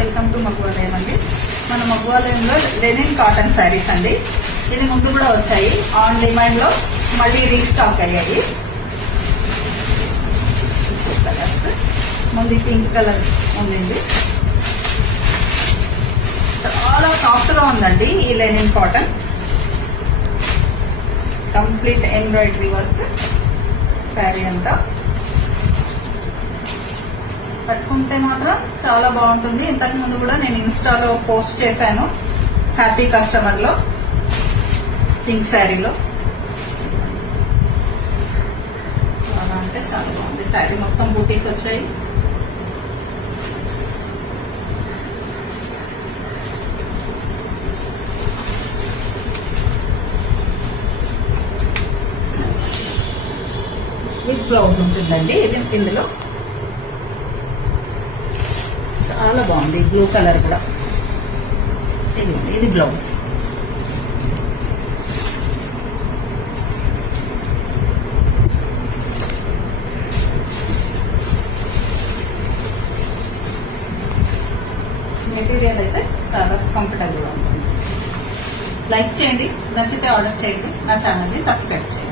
Welcome to మగ్వాలయం అండి. మన మగ్వాలయంలో లెనిన్ కాటన్ శారీస్ అండి. ఇది ముందు కూడా వచ్చాయి, ఆన్ డిమాండ్ లో మళ్ళీ రీస్టాక్ అయ్యాయి. ముందు పింక్ కలర్ ఉంది, చాలా సాఫ్ట్ గా ఉందండి ఈ linen cotton. Complete embroidery work sari అంతా. పట్టుకుంటే మాత్రం చాలా బాగుంటుంది. ఇంతకు ముందు కూడా నేను ఇన్స్టాలో పోస్ట్ చేశాను, హ్యాపీ కస్టమర్ లో పింక్ శారీలో. చాలా అంటే చాలా బాగుంది శారీ. మొత్తం బూటీస్ వచ్చాయి. విత్ బ్లౌజ్ ఉంటుందండి ఇది. ఇందులో చాలా బాగుంది, బ్లూ కలర్ కూడా. ఇది బ్లౌజ్. మెటీరియల్ అయితే చాలా కంఫర్టబుల్ గా ఉంటుంది. లైక్ చేయండి, నచ్చితే ఆర్డర్ చేయండి, నా ఛానల్ని సబ్స్క్రైబ్ చేయండి.